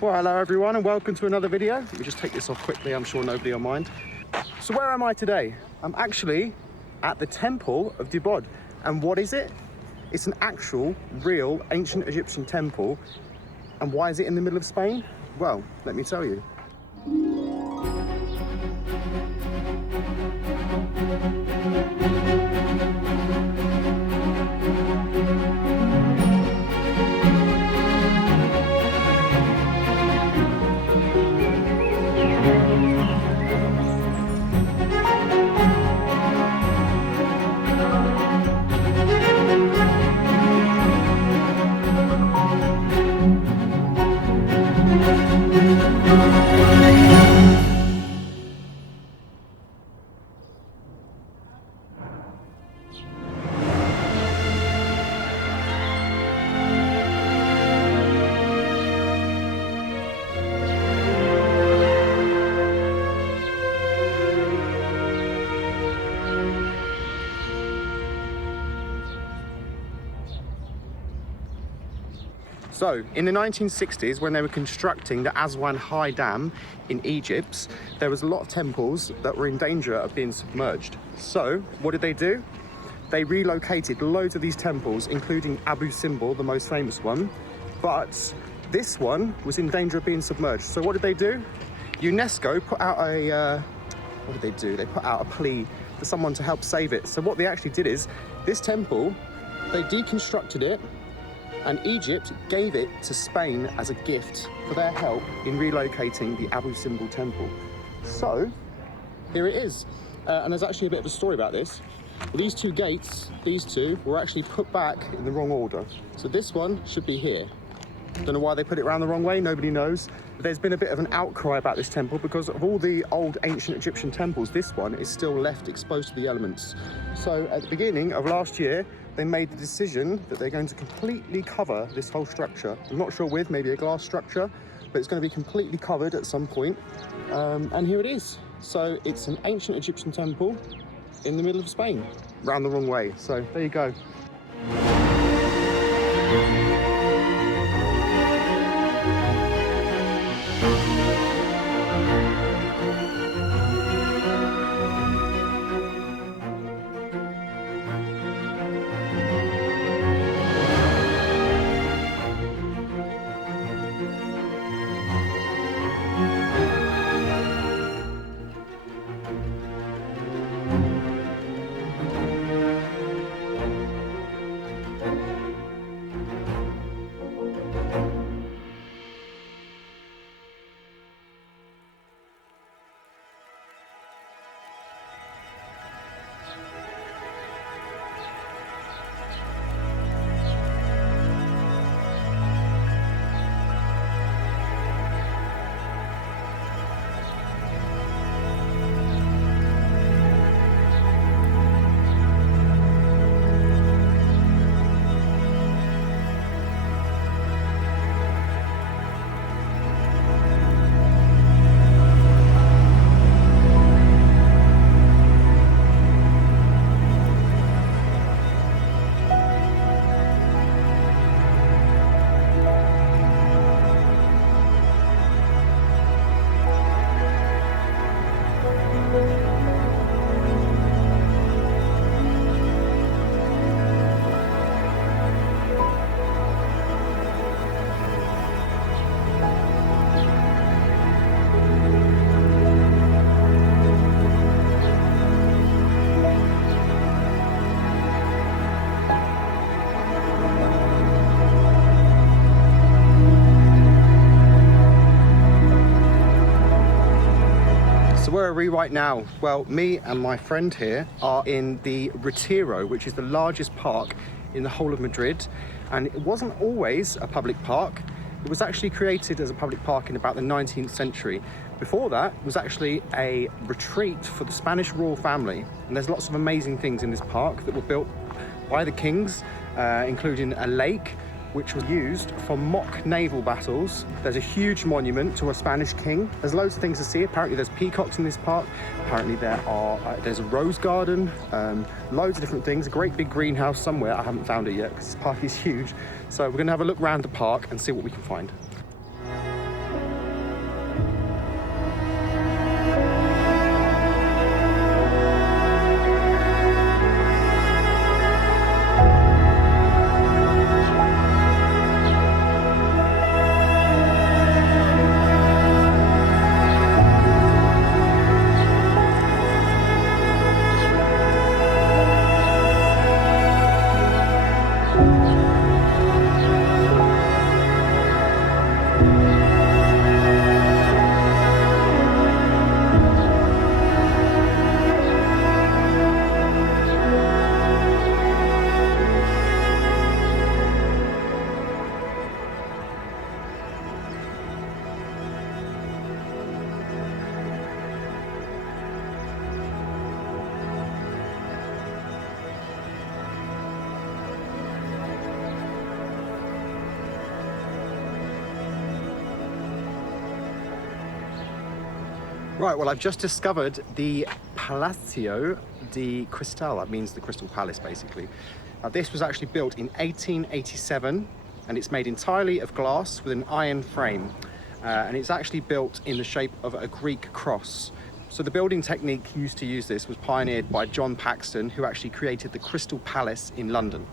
Well, hello everyone and welcome to another video. Let me just take this off quickly, I'm sure nobody will mind. So where am I today? I'm actually at the Temple of Debod. And what is it? It's an actual, real, ancient Egyptian temple. And why is it in the middle of Spain? Well, let me tell you. So, in the 1960s, when they were constructing the Aswan High Dam in Egypt, there was a lot of temples that were in danger of being submerged. So, what did they do? They relocated loads of these temples, including Abu Simbel, the most famous one. But this one was in danger of being submerged. So what did they do? UNESCO put out what did they do? They put out a plea for someone to help save it. So what they actually did is, this temple, they deconstructed it, and Egypt gave it to Spain as a gift for their help in relocating the Abu Simbel temple. So, here it is. And there's actually a bit of a story about this. These two gates, these two, were actually put back in the wrong order. So this one should be here. Don't know why they put it around the wrong way, nobody knows. But there's been a bit of an outcry about this temple because of all the old ancient Egyptian temples, this one is still left exposed to the elements. So at the beginning of last year, they made the decision that they're going to completely cover this whole structure. I'm not sure with, maybe a glass structure, but it's going to be completely covered at some point. And here it is. So it's an ancient Egyptian temple in the middle of Spain, round the wrong way. So there you go. Where are we right now? Well, me and my friend here are in the Retiro, which is the largest park in the whole of Madrid. And it wasn't always a public park. It was actually created as a public park in about the 19th century. Before that, it was actually a retreat for the Spanish royal family. And there's lots of amazing things in this park that were built by the kings, including a lake, which was used for mock naval battles. There's a huge monument to a Spanish king. There's loads of things to see. Apparently there's peacocks in this park. Apparently there's a rose garden, loads of different things. A great big greenhouse somewhere. I haven't found it yet because this park is huge. So we're gonna have a look around the park and see what we can find. Right, well, I've just discovered the Palacio di Cristal. That means the Crystal Palace, basically. Now, this was actually built in 1887, and it's made entirely of glass with an iron frame. And it's actually built in the shape of a Greek cross. So the building technique used to use this was pioneered by John Paxton, who actually created the Crystal Palace in London.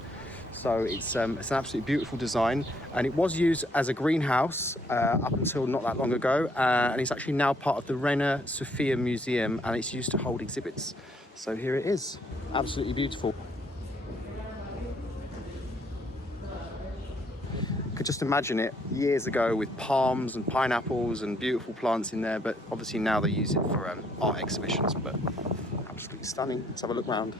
So it's an absolutely beautiful design, and it was used as a greenhouse up until not that long ago, and it's actually now part of the Reina Sofia Museum, and it's used to hold exhibits. So here it is, absolutely beautiful. Could just imagine it years ago with palms and pineapples and beautiful plants in there, but obviously now they use it for art exhibitions. But absolutely stunning. Let's have a look round.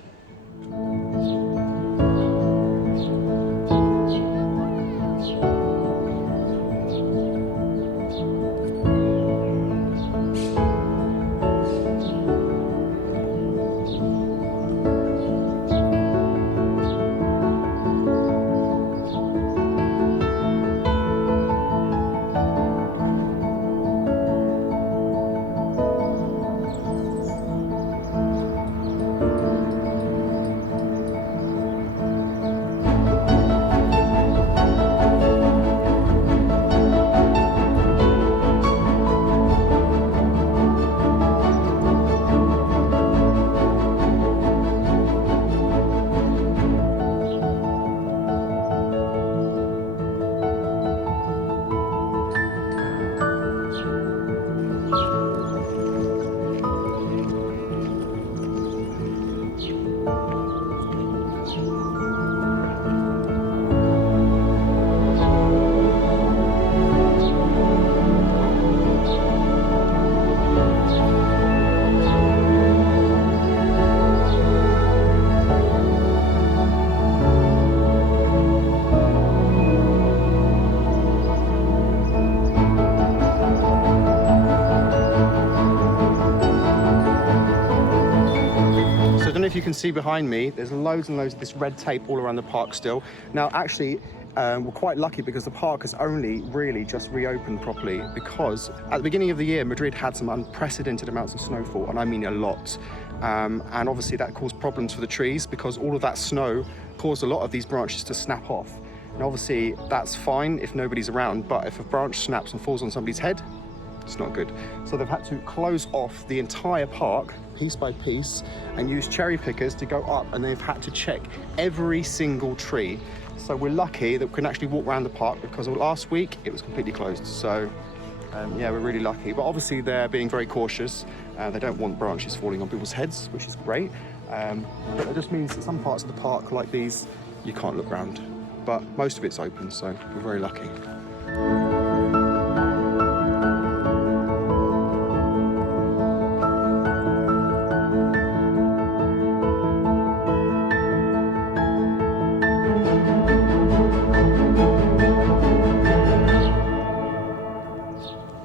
If you can see behind me, there's loads and loads of this red tape all around the park still. Now, actually, we're quite lucky because the park has only really just reopened properly, because at the beginning of the year, Madrid had some unprecedented amounts of snowfall, and I mean a lot. And obviously that caused problems for the trees, because all of that snow caused a lot of these branches to snap off. And obviously that's fine if nobody's around, but if a branch snaps and falls on somebody's head, it's not good. So they've had to close off the entire park piece by piece and use cherry pickers to go up, and they've had to check every single tree. So we're lucky that we can actually walk around the park, because last week it was completely closed. So yeah, we're really lucky. But obviously they're being very cautious. They don't want branches falling on people's heads, which is great. But it just means that some parts of the park, like these, you can't look around. But most of it's open, so we're very lucky.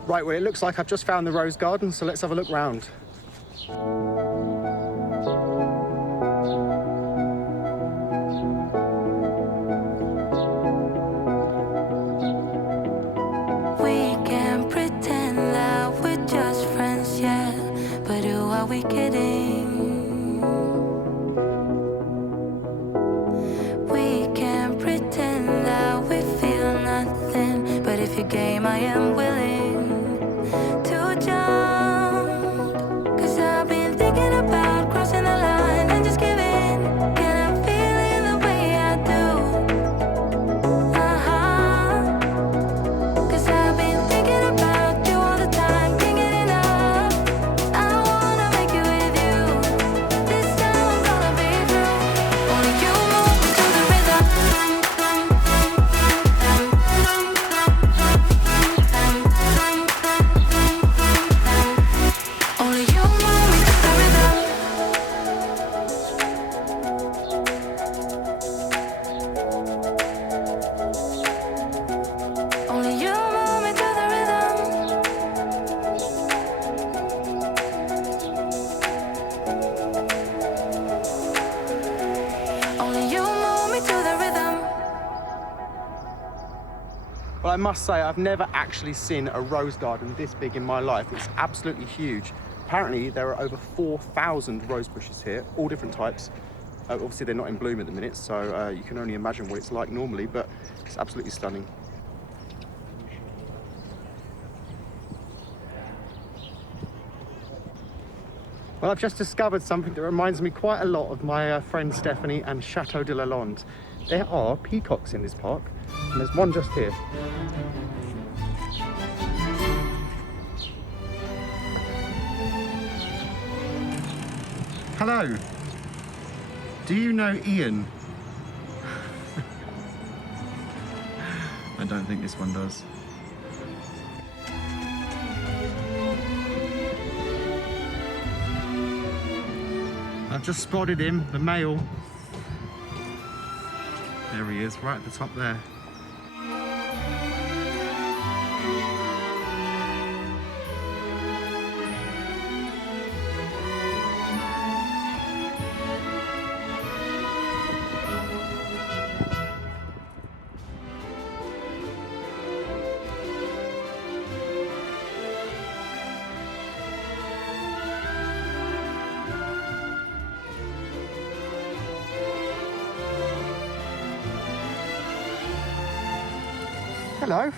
Right, well, it looks like I've just found the rose garden, so let's have a look round. We can pretend that we're just friends, yeah, but who are we kidding? We can pretend that we feel nothing, but if you're game, I am willing to jump, 'cause I've been thinking about crossing the line and just giving. Can I feel it the way I do? 'Cause I've been thinking about you all the time, can't get enough. I wanna make it with you. This time I'm gonna be true. Only you move me to the rhythm. Only you move me to the rhythm. Only you move me to the rhythm. Only you move me to the rhythm. Well, I must say, I've never actually seen a rose garden this big in my life. It's absolutely huge. Apparently there are over 4,000 rose bushes here, all different types. Obviously they're not in bloom at the minute, so you can only imagine what it's like normally, but it's absolutely stunning. Well, I've just discovered something that reminds me quite a lot of my friend Stephanie and Chateau de Lalande. There are peacocks in this park, and there's one just here. Hello. Do you know Ian? I don't think this one does. I've just spotted him, the male. There he is, right at the top there. Hello.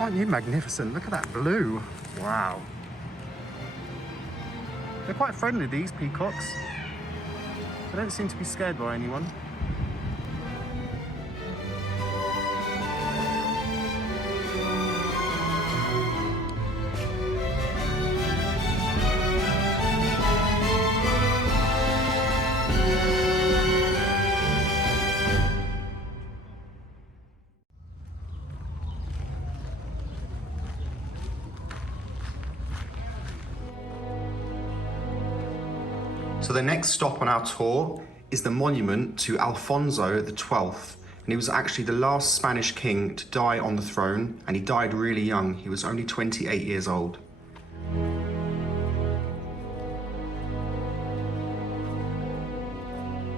Aren't you magnificent? Look at that blue. Wow. They're quite friendly, these peacocks. They don't seem to be scared by anyone. So the next stop on our tour is the monument to Alfonso XII. And he was actually the last Spanish king to die on the throne, and he died really young. He was only 28 years old.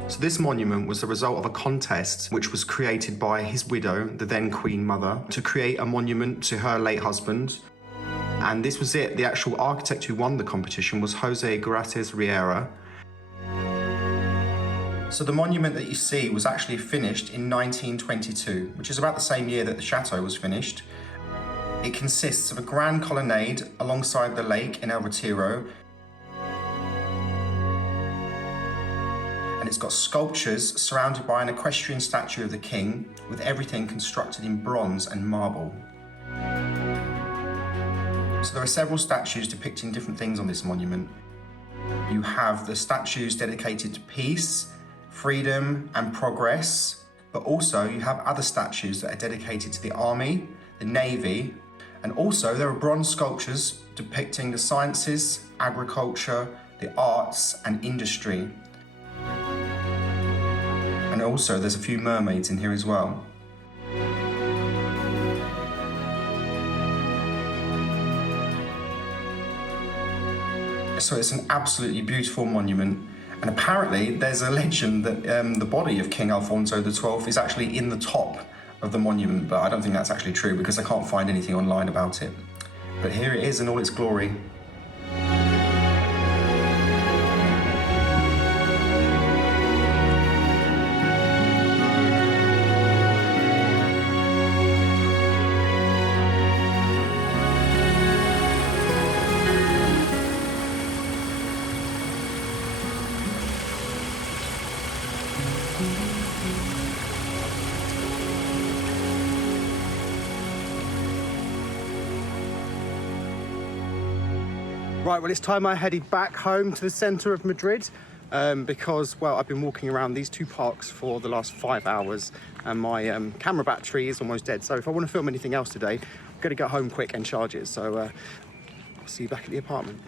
So this monument was the result of a contest which was created by his widow, the then Queen Mother, to create a monument to her late husband. And this was it. The actual architect who won the competition was Jose Grates Riera. So the monument that you see was actually finished in 1922, which is about the same year that the Chateau was finished. It consists of a grand colonnade alongside the lake in El Retiro. And it's got sculptures surrounded by an equestrian statue of the king, with everything constructed in bronze and marble. So there are several statues depicting different things on this monument. You have the statues dedicated to peace, freedom and progress, but also you have other statues that are dedicated to the army, the navy, and also there are bronze sculptures depicting the sciences, agriculture, the arts and industry. And also there's a few mermaids in here as well. So it's an absolutely beautiful monument. And apparently there's a legend that the body of King Alfonso XII is actually in the top of the monument, but I don't think that's actually true because I can't find anything online about it. But here it is in all its glory. Right, well, it's time I headed back home to the centre of Madrid because, well, I've been walking around these two parks for the last 5 hours and my camera battery is almost dead. So if I want to film anything else today, I'm going to get home quick and charge it. So I'll see you back at the apartment.